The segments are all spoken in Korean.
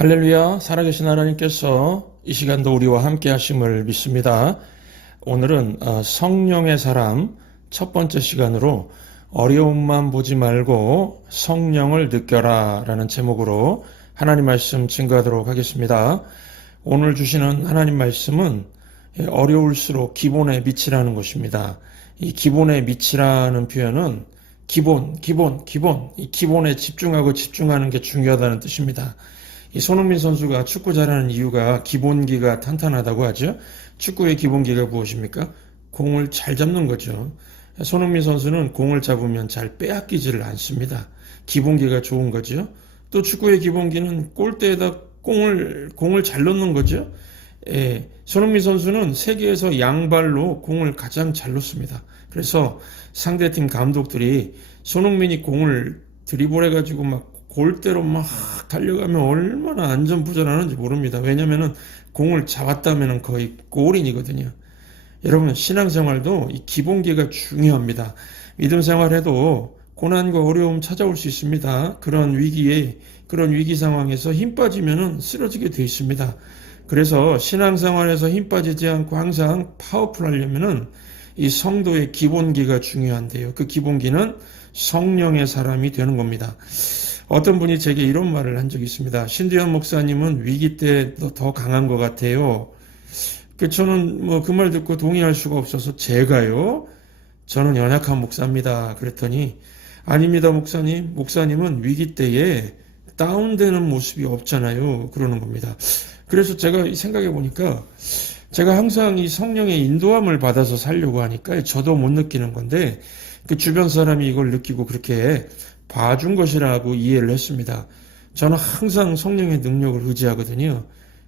할렐루야, 살아계신 하나님께서 이 시간도 우리와 함께 하심을 믿습니다. 오늘은 성령의 사람 첫 번째 시간으로 어려움만 보지 말고 성령을 느껴라 라는 제목으로 하나님 말씀 증거하도록 하겠습니다. 오늘 주시는 하나님 말씀은 어려울수록 기본에 미치라는 것입니다. 이 기본에 미치라는 표현은 기본, 이 기본에 집중하는 게 중요하다는 뜻입니다. 이 손흥민 선수가 축구 잘하는 이유가 기본기가 탄탄하다고 하죠. 축구의 기본기가 무엇입니까? 공을 잘 잡는 거죠. 손흥민 선수는 공을 잡으면 잘 빼앗기지를 않습니다. 기본기가 좋은 거죠. 또 축구의 기본기는 골대에다 공을 잘 넣는 거죠. 손흥민 선수는 세계에서 양발로 공을 가장 잘 넣습니다. 그래서 상대팀 감독들이 손흥민이 공을 드리블해가지고 막 골대로 막 달려가면 얼마나 안전부전하는지 모릅니다. 왜냐면은 공을 잡았다면 거의 골인이거든요. 여러분, 신앙생활도 이 기본기가 중요합니다. 믿음 생활해도 고난과 어려움 찾아올 수 있습니다. 그런 위기 상황에서 힘 빠지면은 쓰러지게 돼 있습니다. 그래서 신앙생활에서 힘 빠지지 않고 항상 파워풀하려면은 이 성도의 기본기가 중요한데요. 그 기본기는 성령의 사람이 되는 겁니다. 어떤 분이 제게 이런 말을 한 적이 있습니다. 신두현 목사님은 위기 때 더 강한 것 같아요. 저는 그 말 듣고 동의할 수가 없어서 제가요? 저는 연약한 목사입니다. 그랬더니 아닙니다, 목사님. 목사님은 위기 때에 다운되는 모습이 없잖아요. 그러는 겁니다. 그래서 제가 생각해 보니까 제가 항상 이 성령의 인도함을 받아서 살려고 하니까 저도 못 느끼는 건데 그 주변 사람이 이걸 느끼고 그렇게 봐준 것이라고 이해를 했습니다. 저는 항상 성령의 능력을 의지하거든요.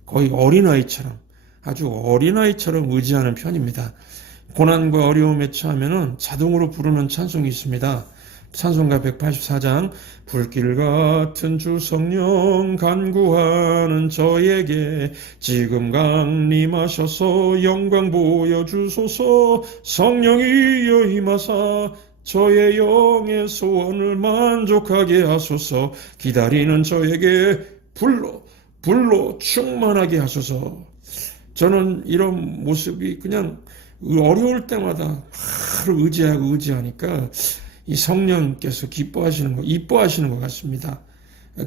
거의 어린아이처럼, 아주 어린아이처럼 의지하는 편입니다. 고난과 어려움에 처하면은 자동으로 부르는 찬송이 있습니다. 찬송가 184장 불길 같은 주 성령 간구하는 저에게 지금 강림하셔서 영광 보여주소서 성령이여 임하사 저의 영의 소원을 만족하게 하소서 기다리는 저에게 불로 충만하게 하소서. 저는 이런 모습이 그냥 어려울 때마다 하루 의지하니까 이 성령께서 이뻐하시는 것 같습니다.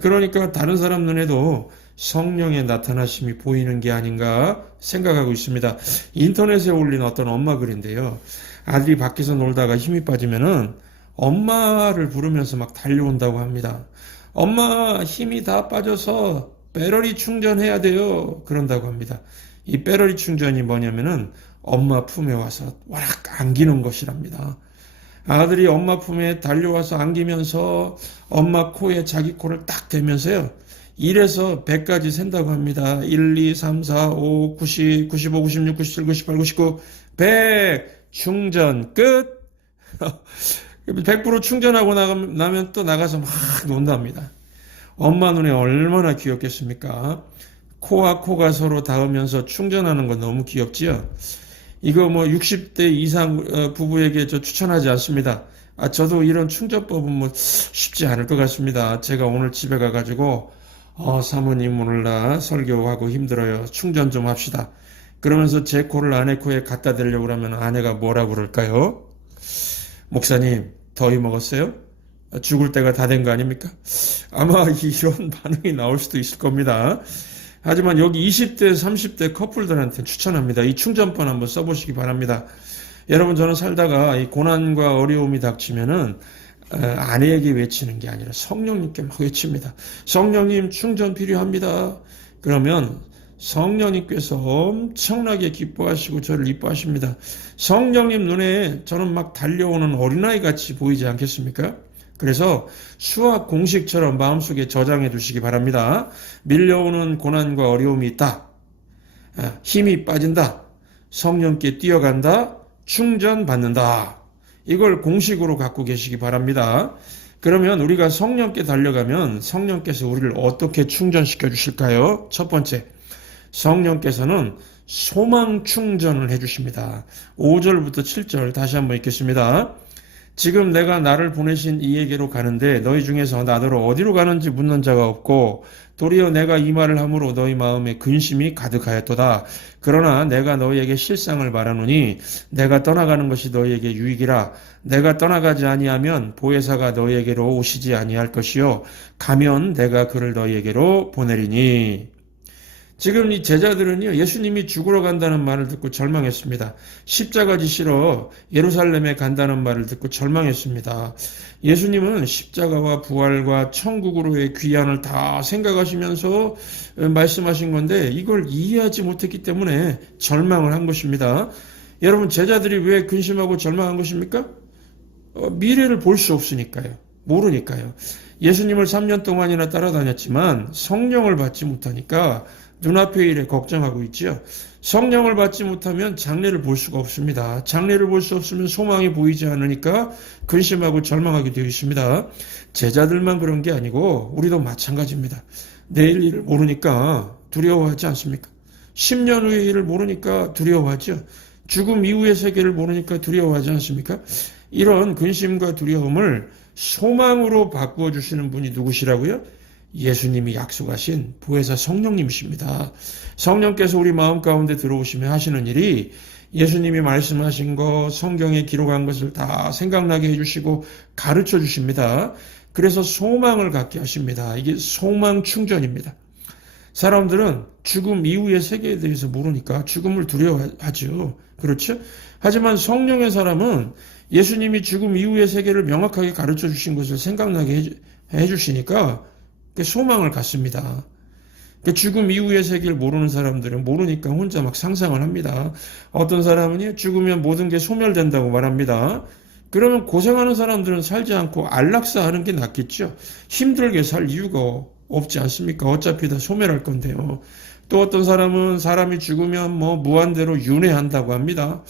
그러니까 다른 사람 눈에도 성령의 나타나심이 보이는 게 아닌가 생각하고 있습니다. 인터넷에 올린 어떤 엄마 글인데요. 아들이 밖에서 놀다가 힘이 빠지면은 엄마를 부르면서 막 달려온다고 합니다. 엄마 힘이 다 빠져서 배터리 충전해야 돼요. 그런다고 합니다. 이 배터리 충전이 뭐냐면은 엄마 품에 와서 와락 안기는 것이랍니다. 아들이 엄마 품에 달려와서 안기면서 엄마 코에 자기 코를 딱 대면서요. 1에서 100까지 센다고 합니다. 1, 2, 3, 4, 5, 90, 95, 96, 97, 98, 99, 100 충전 끝. 100% 충전하고 나면 또 나가서 막 논답니다. 엄마 눈에 얼마나 귀엽겠습니까? 코와 코가 서로 닿으면서 충전하는 건 너무 귀엽지요? 이거 60대 이상 부부에게 저 추천하지 않습니다. 저도 이런 충전법은 쉽지 않을 것 같습니다. 제가 오늘 집에 가가지고 사모님 오늘 나 설교하고 힘들어요. 충전 좀 합시다. 그러면서 제 코를 아내 코에 갖다 대려고 하면 아내가 뭐라 그럴까요? 목사님 더위 먹었어요? 죽을 때가 다 된 거 아닙니까? 아마 이런 반응이 나올 수도 있을 겁니다. 하지만 여기 20대 30대 커플들한테 추천합니다. 이 충전법 한번 써보시기 바랍니다. 여러분, 저는 살다가 이 고난과 어려움이 닥치면은 아내에게 외치는 게 아니라 성령님께 막 외칩니다. 성령님 충전 필요합니다. 그러면 성령님께서 엄청나게 기뻐하시고 저를 이뻐하십니다. 성령님 눈에 저는 막 달려오는 어린아이 같이 보이지 않겠습니까? 그래서 수학 공식처럼 마음속에 저장해 두시기 바랍니다. 밀려오는 고난과 어려움이 있다. 힘이 빠진다. 성령께 뛰어간다. 충전받는다. 이걸 공식으로 갖고 계시기 바랍니다. 그러면 우리가 성령께 달려가면 성령께서 우리를 어떻게 충전시켜 주실까요? 첫 번째, 성령께서는 소망 충전을 해주십니다. 5절부터 7절 다시 한번 읽겠습니다. 지금 내가 나를 보내신 이에게로 가는데 너희 중에서 나더러 어디로 가는지 묻는 자가 없고 도리어 내가 이 말을 함으로 너희 마음에 근심이 가득하였도다. 그러나 내가 너희에게 실상을 말하노니 내가 떠나가는 것이 너희에게 유익이라. 내가 떠나가지 아니하면 보혜사가 너희에게로 오시지 아니할 것이요 가면 내가 그를 너희에게로 보내리니. 지금 이 제자들은요, 예수님이 죽으러 간다는 말을 듣고 절망했습니다. 십자가 지시러 예루살렘에 간다는 말을 듣고 절망했습니다. 예수님은 십자가와 부활과 천국으로의 귀환을 다 생각하시면서 말씀하신 건데 이걸 이해하지 못했기 때문에 절망을 한 것입니다. 여러분, 제자들이 왜 근심하고 절망한 것입니까? 미래를 볼 수 없으니까요. 모르니까요. 예수님을 3년 동안이나 따라다녔지만 성령을 받지 못하니까 눈앞의 일에 걱정하고 있지요. 성령을 받지 못하면 장래를 볼 수가 없습니다. 장래를 볼 수 없으면 소망이 보이지 않으니까 근심하고 절망하게 되어 있습니다. 제자들만 그런 게 아니고 우리도 마찬가지입니다. 내일 일을 모르니까 두려워하지 않습니까? 10년 후의 일을 모르니까 두려워하죠. 죽음 이후의 세계를 모르니까 두려워하지 않습니까? 이런 근심과 두려움을 소망으로 바꾸어 주시는 분이 누구시라고요? 예수님이 약속하신 보혜사 성령님이십니다. 성령께서 우리 마음 가운데 들어오시며 하시는 일이 예수님이 말씀하신 것, 성경에 기록한 것을 다 생각나게 해주시고 가르쳐 주십니다. 그래서 소망을 갖게 하십니다. 이게 소망 충전입니다. 사람들은 죽음 이후의 세계에 대해서 모르니까 죽음을 두려워하죠. 그렇죠? 하지만 성령의 사람은 예수님이 죽음 이후의 세계를 명확하게 가르쳐 주신 것을 생각나게 해주시니까 소망을 갖습니다. 죽음 이후의 세계를 모르는 사람들은 모르니까 혼자 막 상상을 합니다. 어떤 사람은 죽으면 모든 게 소멸된다고 말합니다. 그러면 고생하는 사람들은 살지 않고 안락사하는 게 낫겠죠. 힘들게 살 이유가 없지 않습니까? 어차피 다 소멸할 건데요. 또 어떤 사람은 사람이 죽으면 무한대로 윤회한다고 합니다.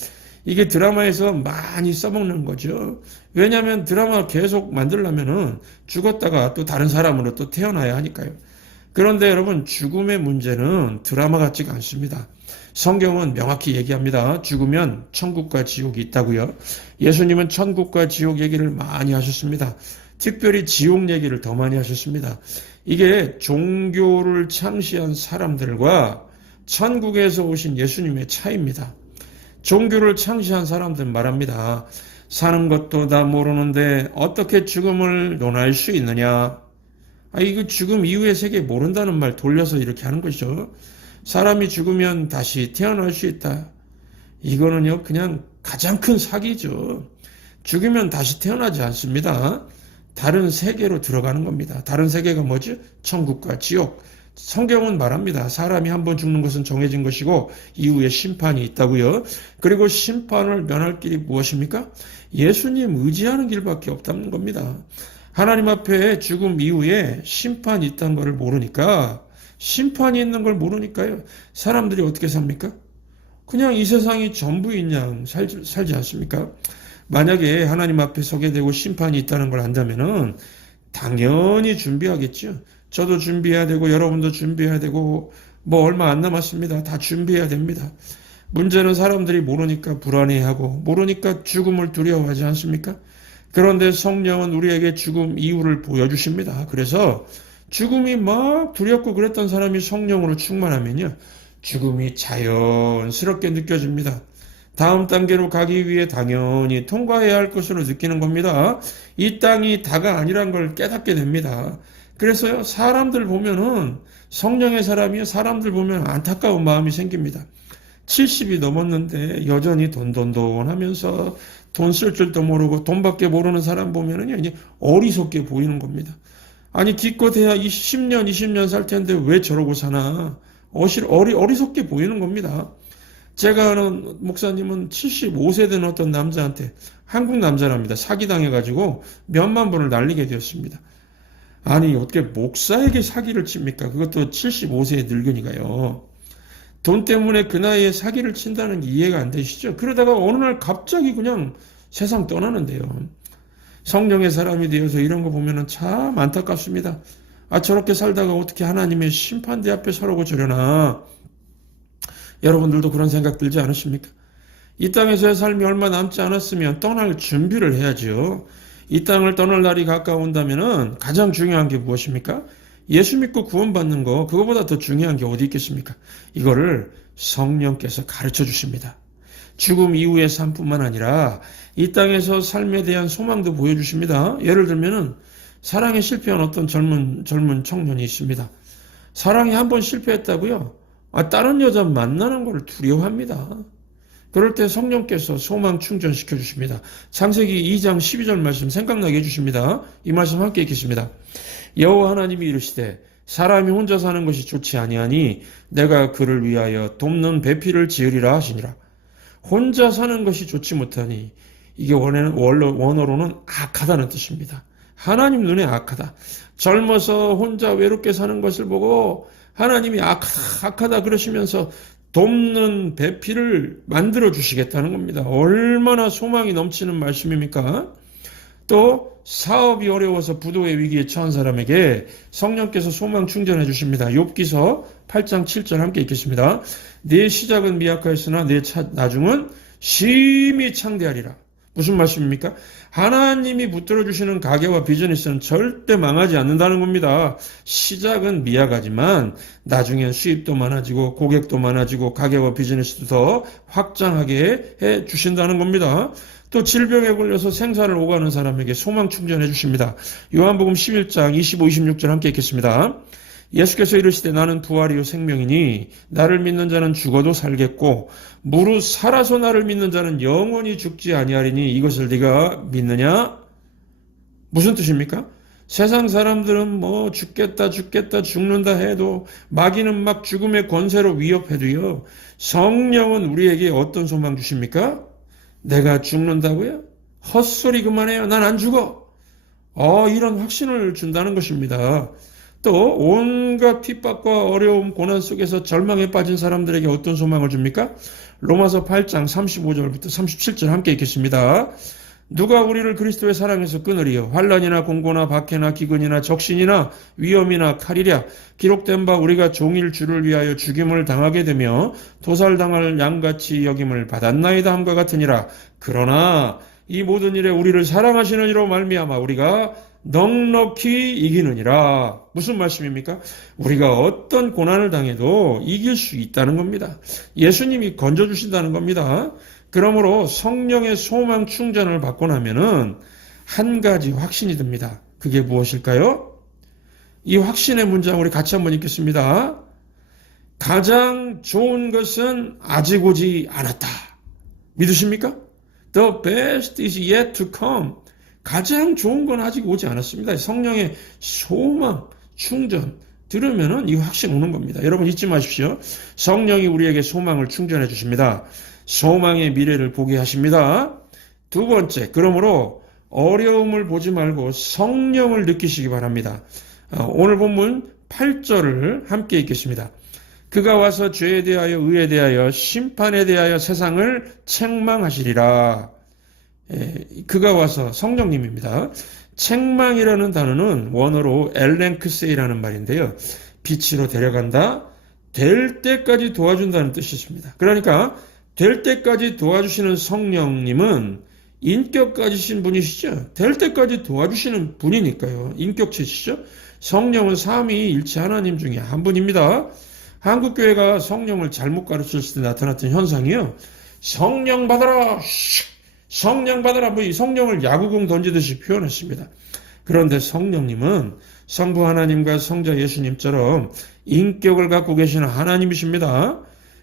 이게 드라마에서 많이 써먹는 거죠. 왜냐하면 드라마 계속 만들려면은 죽었다가 또 다른 사람으로 또 태어나야 하니까요. 그런데 여러분, 죽음의 문제는 드라마 같지가 않습니다. 성경은 명확히 얘기합니다. 죽으면 천국과 지옥이 있다고요. 예수님은 천국과 지옥 얘기를 많이 하셨습니다. 특별히 지옥 얘기를 더 많이 하셨습니다. 이게 종교를 창시한 사람들과 천국에서 오신 예수님의 차이입니다. 종교를 창시한 사람들 말합니다. 사는 것도 다 모르는데 어떻게 죽음을 논할 수 있느냐. 이거 죽음 이후의 세계 모른다는 말 돌려서 이렇게 하는 것이죠. 사람이 죽으면 다시 태어날 수 있다. 이거는요, 그냥 가장 큰 사기죠. 죽으면 다시 태어나지 않습니다. 다른 세계로 들어가는 겁니다. 다른 세계가 뭐지? 천국과 지옥. 성경은 말합니다. 사람이 한번 죽는 것은 정해진 것이고 이후에 심판이 있다고요. 그리고 심판을 면할 길이 무엇입니까? 예수님 의지하는 길밖에 없다는 겁니다. 하나님 앞에 죽음 이후에 심판이 있다는 것을 모르니까, 심판이 있는 걸 모르니까요. 사람들이 어떻게 삽니까? 그냥 이 세상이 전부인 양 살지 않습니까? 만약에 하나님 앞에 서게 되고 심판이 있다는 걸 안다면은 당연히 준비하겠죠. 저도 준비해야 되고 여러분도 준비해야 되고 얼마 안 남았습니다. 다 준비해야 됩니다. 문제는 사람들이 모르니까 불안해하고 모르니까 죽음을 두려워하지 않습니까? 그런데 성령은 우리에게 죽음 이유를 보여주십니다. 그래서 죽음이 막 두렵고 그랬던 사람이 성령으로 충만하면요, 죽음이 자연스럽게 느껴집니다. 다음 단계로 가기 위해 당연히 통과해야 할 것으로 느끼는 겁니다. 이 땅이 다가 아니란 걸 깨닫게 됩니다. 그래서요, 사람들 보면은, 성령의 사람이요, 사람들 보면 안타까운 마음이 생깁니다. 70이 넘었는데 여전히 돈돈돈 하면서 돈 쓸 줄도 모르고 돈밖에 모르는 사람 보면은요, 이제 어리석게 보이는 겁니다. 아니, 기껏해야 10년, 20년 살 텐데 왜 저러고 사나? 어리석게 보이는 겁니다. 제가 아는 목사님은 75세 된 어떤 남자한테, 한국 남자랍니다. 사기당해가지고 몇만 번을 날리게 되었습니다. 아니, 어떻게 목사에게 사기를 칩니까? 그것도 75세의 늙은이가요. 돈 때문에 그 나이에 사기를 친다는 게 이해가 안 되시죠? 그러다가 어느 날 갑자기 그냥 세상 떠나는데요. 성령의 사람이 되어서 이런 거 보면은 참 안타깝습니다. 저렇게 살다가 어떻게 하나님의 심판대 앞에 서라고 저려나. 여러분들도 그런 생각 들지 않으십니까? 이 땅에서의 삶이 얼마 남지 않았으면 떠날 준비를 해야지요. 이 땅을 떠날 날이 가까운다면 가장 중요한 게 무엇입니까? 예수 믿고 구원받는 거, 그거보다 더 중요한 게 어디 있겠습니까? 이거를 성령께서 가르쳐 주십니다. 죽음 이후의 삶뿐만 아니라 이 땅에서 삶에 대한 소망도 보여주십니다. 예를 들면은 사랑에 실패한 어떤 젊은 청년이 있습니다. 사랑에 한번 실패했다고요? 다른 여자 만나는 걸 두려워합니다. 그럴 때 성령께서 소망 충전시켜 주십니다. 창세기 2장 12절 말씀 생각나게 해주십니다. 이 말씀 함께 읽겠습니다. 여호와 하나님이 이르시되 사람이 혼자 사는 것이 좋지 아니하니 내가 그를 위하여 돕는 배필을 지으리라 하시니라. 혼자 사는 것이 좋지 못하니 이게 원어로는 악하다는 뜻입니다. 하나님 눈에 악하다. 젊어서 혼자 외롭게 사는 것을 보고 하나님이 악하다 그러시면서 돕는 배필을 만들어 주시겠다는 겁니다. 얼마나 소망이 넘치는 말씀입니까? 또 사업이 어려워서 부도의 위기에 처한 사람에게 성령께서 소망 충전해 주십니다. 욥기서 8장 7절 함께 읽겠습니다. 내 시작은 미약하였으나 내 나중은 심히 창대하리라. 무슨 말씀입니까? 하나님이 붙들어 주시는 가게와 비즈니스는 절대 망하지 않는다는 겁니다. 시작은 미약하지만 나중엔 수입도 많아지고 고객도 많아지고 가게와 비즈니스도 더 확장하게 해 주신다는 겁니다. 또 질병에 걸려서 생사를 오가는 사람에게 소망 충전해 주십니다. 요한복음 11장 25, 26절 함께 읽겠습니다. 예수께서 이르시되 나는 부활이요 생명이니 나를 믿는 자는 죽어도 살겠고 무릇 살아서 나를 믿는 자는 영원히 죽지 아니하리니 이것을 네가 믿느냐? 무슨 뜻입니까? 세상 사람들은 뭐 죽겠다 죽는다 해도 마귀는 막 죽음의 권세로 위협해도요. 성령은 우리에게 어떤 소망 주십니까? 내가 죽는다고요? 헛소리 그만해요. 난 안 죽어. 이런 확신을 준다는 것입니다. 또 온갖 핍박과 어려움, 고난 속에서 절망에 빠진 사람들에게 어떤 소망을 줍니까? 로마서 8장 35절부터 37절 함께 읽겠습니다. 누가 우리를 그리스도의 사랑에서 끊으리요? 환난이나 공고나 박해나 기근이나 적신이나 위험이나 칼이랴. 기록된 바 우리가 종일 주를 위하여 죽임을 당하게 되며 도살당할 양같이 여김을 받았나이다 함과 같으니라. 그러나 이 모든 일에 우리를 사랑하시는 이로 말미암아 우리가 넉넉히 이기느니라. 무슨 말씀입니까? 우리가 어떤 고난을 당해도 이길 수 있다는 겁니다. 예수님이 건져주신다는 겁니다. 그러므로 성령의 소망 충전을 받고 나면은 한 가지 확신이 듭니다. 그게 무엇일까요? 이 확신의 문장 우리 같이 한번 읽겠습니다. 가장 좋은 것은 아직 오지 않았다. 믿으십니까? The best is yet to come. 가장 좋은 건 아직 오지 않았습니다. 성령의 소망, 충전 들으면은 이 확신 오는 겁니다. 여러분 잊지 마십시오. 성령이 우리에게 소망을 충전해 주십니다. 소망의 미래를 보게 하십니다. 두 번째, 그러므로 어려움을 보지 말고 성령을 느끼시기 바랍니다. 오늘 본문 8절을 함께 읽겠습니다. 그가 와서 죄에 대하여 의에 대하여 심판에 대하여 세상을 책망하시리라. 그가 와서 성령님입니다. 책망이라는 단어는 원어로 엘렌크세이라는 말인데요. 빛으로 데려간다, 될 때까지 도와준다는 뜻이 있습니다. 그러니까 될 때까지 도와주시는 성령님은 인격 가지신 분이시죠. 될 때까지 도와주시는 분이니까요. 인격체시죠. 성령은 삼위일체 하나님 중에 한 분입니다. 한국교회가 성령을 잘못 가르쳤을 때 나타났던 현상이요. 성령 받아라! 성령 받아라! 뭐 이 성령을 야구공 던지듯이 표현했습니다. 그런데 성령님은 성부 하나님과 성자 예수님처럼 인격을 갖고 계시는 하나님이십니다.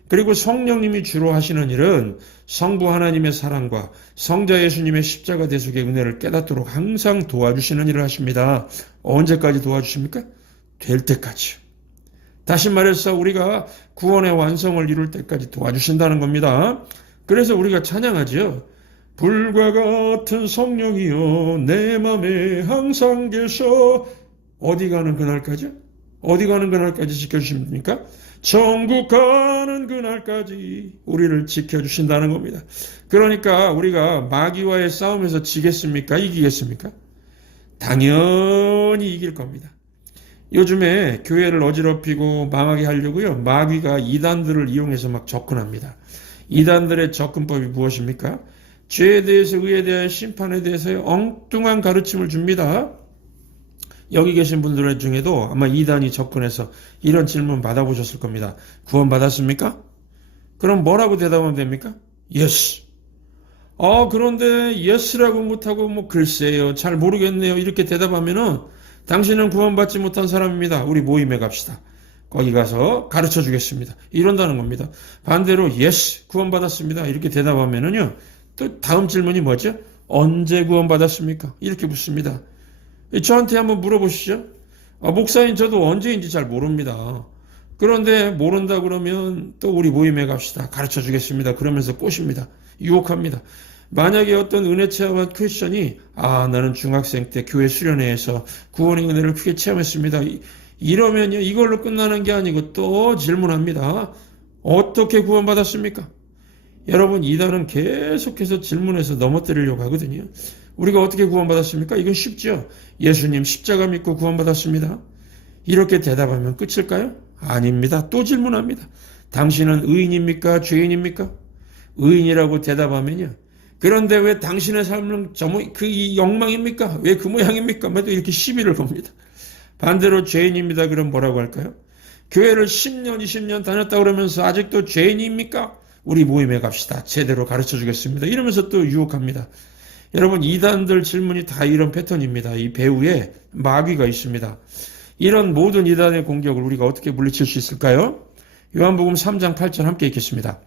그리고 성령님이 주로 하시는 일은 성부 하나님의 사랑과 성자 예수님의 십자가 대속의 은혜를 깨닫도록 항상 도와주시는 일을 하십니다. 언제까지 도와주십니까? 될 때까지요. 다시 말해서 우리가 구원의 완성을 이룰 때까지 도와주신다는 겁니다. 그래서 우리가 찬양하지요. 불과 같은 성령이여 내 맘에 항상 계셔. 어디 가는 그날까지요? 어디 가는 그날까지 지켜주십니까? 천국 가는 그날까지 우리를 지켜주신다는 겁니다. 그러니까 우리가 마귀와의 싸움에서 지겠습니까? 이기겠습니까? 당연히 이길 겁니다. 요즘에 교회를 어지럽히고 망하게 하려고요. 마귀가 이단들을 이용해서 막 접근합니다. 이단들의 접근법이 무엇입니까? 죄에 대해서, 의에 대하여, 심판에 대해서의 엉뚱한 가르침을 줍니다. 여기 계신 분들 중에도 아마 이단이 접근해서 이런 질문 받아보셨을 겁니다. 구원받았습니까? 그럼 뭐라고 대답하면 됩니까? Yes. 그런데 yes라고 못하고 글쎄요, 잘 모르겠네요, 이렇게 대답하면은 당신은 구원받지 못한 사람입니다. 우리 모임에 갑시다. 거기 가서 가르쳐 주겠습니다. 이런다는 겁니다. 반대로 yes, 구원받았습니다, 이렇게 대답하면은요, 또 다음 질문이 뭐죠? 언제 구원받았습니까? 이렇게 묻습니다. 저한테 한번 물어보시죠. 목사님, 저도 언제인지 잘 모릅니다. 그런데 모른다 그러면 또 우리 모임에 갑시다. 가르쳐 주겠습니다. 그러면서 꼬십니다. 유혹합니다. 만약에 어떤 은혜 체험한 크리스천이 나는 중학생 때 교회 수련회에서 구원의 은혜를 크게 체험했습니다, 이러면요, 이걸로 끝나는 게 아니고 또 질문합니다. 어떻게 구원받았습니까? 여러분, 이단은 계속해서 질문해서 넘어뜨리려고 하거든요. 우리가 어떻게 구원받았습니까? 이건 쉽죠. 예수님 십자가 믿고 구원받았습니다. 이렇게 대답하면 끝일까요? 아닙니다. 또 질문합니다. 당신은 의인입니까? 죄인입니까? 의인이라고 대답하면요, 그런데 왜 당신의 삶은 이 욕망입니까? 왜 그 모양입니까? 또 이렇게 시비를 겁니다. 반대로 죄인입니다. 그럼 뭐라고 할까요? 교회를 10년, 20년 다녔다 그러면서 아직도 죄인입니까? 우리 모임에 갑시다. 제대로 가르쳐 주겠습니다. 이러면서 또 유혹합니다. 여러분, 이단들 질문이 다 이런 패턴입니다. 이 배후에 마귀가 있습니다. 이런 모든 이단의 공격을 우리가 어떻게 물리칠 수 있을까요? 요한복음 3장 8절 함께 읽겠습니다.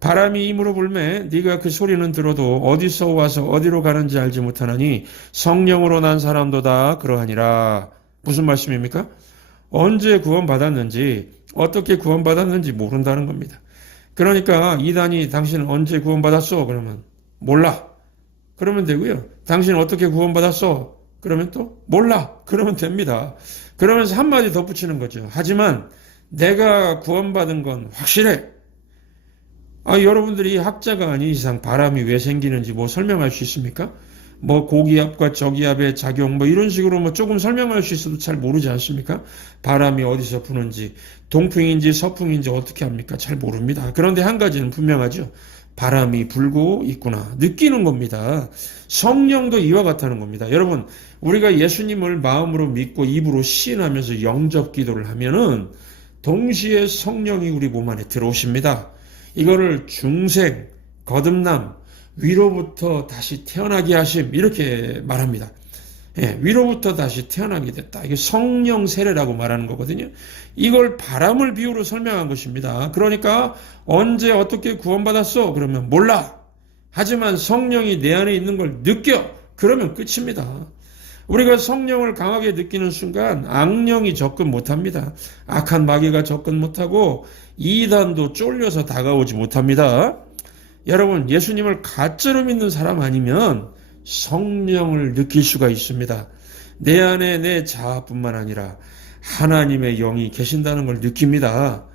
바람이 임으로 불매 네가 그 소리는 들어도 어디서 와서 어디로 가는지 알지 못하나니 성령으로 난 사람도 다 그러하니라. 무슨 말씀입니까? 언제 구원받았는지, 어떻게 구원받았는지 모른다는 겁니다. 그러니까 이단이 당신은 언제 구원받았어? 그러면 몰라. 그러면 되고요. 당신은 어떻게 구원받았어? 그러면 또 몰라. 그러면 됩니다. 그러면서 한마디 덧붙이는 거죠. 하지만 내가 구원받은 건 확실해. 여러분들이 학자가 아닌 이상 바람이 왜 생기는지 설명할 수 있습니까? 고기압과 저기압의 작용 이런 식으로 조금 설명할 수 있어도 잘 모르지 않습니까? 바람이 어디서 부는지, 동풍인지 서풍인지 어떻게 합니까? 잘 모릅니다. 그런데 한 가지는 분명하죠. 바람이 불고 있구나. 느끼는 겁니다. 성령도 이와 같다는 겁니다. 여러분, 우리가 예수님을 마음으로 믿고 입으로 시인하면서 영접 기도를 하면은 동시에 성령이 우리 몸 안에 들어오십니다. 이거를 중생, 거듭남, 위로부터 다시 태어나게 하심, 이렇게 말합니다. 위로부터 다시 태어나게 됐다. 이게 성령 세례라고 말하는 거거든요. 이걸 바람을 비유로 설명한 것입니다. 그러니까 언제 어떻게 구원받았어? 그러면 몰라. 하지만 성령이 내 안에 있는 걸 느껴. 그러면 끝입니다. 우리가 성령을 강하게 느끼는 순간 악령이 접근 못합니다. 악한 마귀가 접근 못하고 이단도 쫄려서 다가오지 못합니다. 여러분, 예수님을 가짜로 믿는 사람 아니면 성령을 느낄 수가 있습니다. 내 안에 내 자아뿐만 아니라 하나님의 영이 계신다는 걸 느낍니다.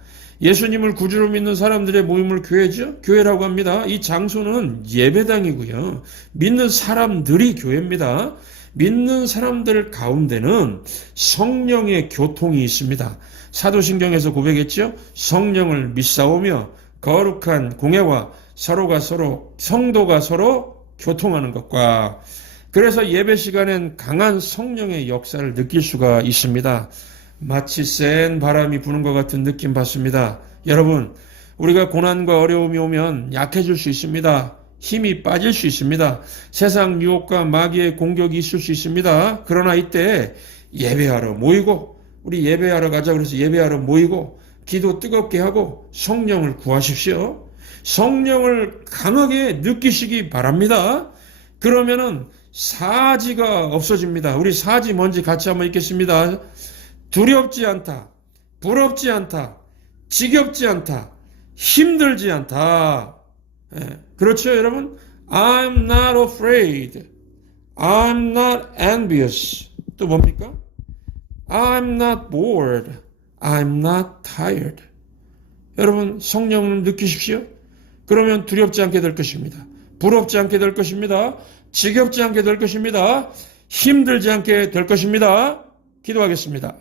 예수님을 구주로 믿는 사람들의 모임을 교회죠? 교회라고 합니다. 이 장소는 예배당이고요. 믿는 사람들이 교회입니다. 믿는 사람들 가운데는 성령의 교통이 있습니다. 사도신경에서 고백했죠? 성령을 믿사오며 거룩한 공예와 성도가 서로 교통하는 것과, 그래서 예배 시간엔 강한 성령의 역사를 느낄 수가 있습니다. 마치 센 바람이 부는 것 같은 느낌 받습니다. 여러분, 우리가 고난과 어려움이 오면 약해질 수 있습니다. 힘이 빠질 수 있습니다. 세상 유혹과 마귀의 공격이 있을 수 있습니다. 그러나 이때 예배하러 모이고, 우리 예배하러 가자 그래서 예배하러 모이고 기도 뜨겁게 하고 성령을 구하십시오. 성령을 강하게 느끼시기 바랍니다. 그러면은 사지가 없어집니다. 우리 사지 뭔지 같이 한번 읽겠습니다. 두렵지 않다, 부럽지 않다, 지겹지 않다, 힘들지 않다. 그렇죠, 여러분? I'm not afraid. I'm not envious. 또 뭡니까? I'm not bored. I'm not tired. 여러분, 성령을 느끼십시오. 그러면 두렵지 않게 될 것입니다. 부럽지 않게 될 것입니다. 지겹지 않게 될 것입니다. 힘들지 않게 될 것입니다. 기도하겠습니다.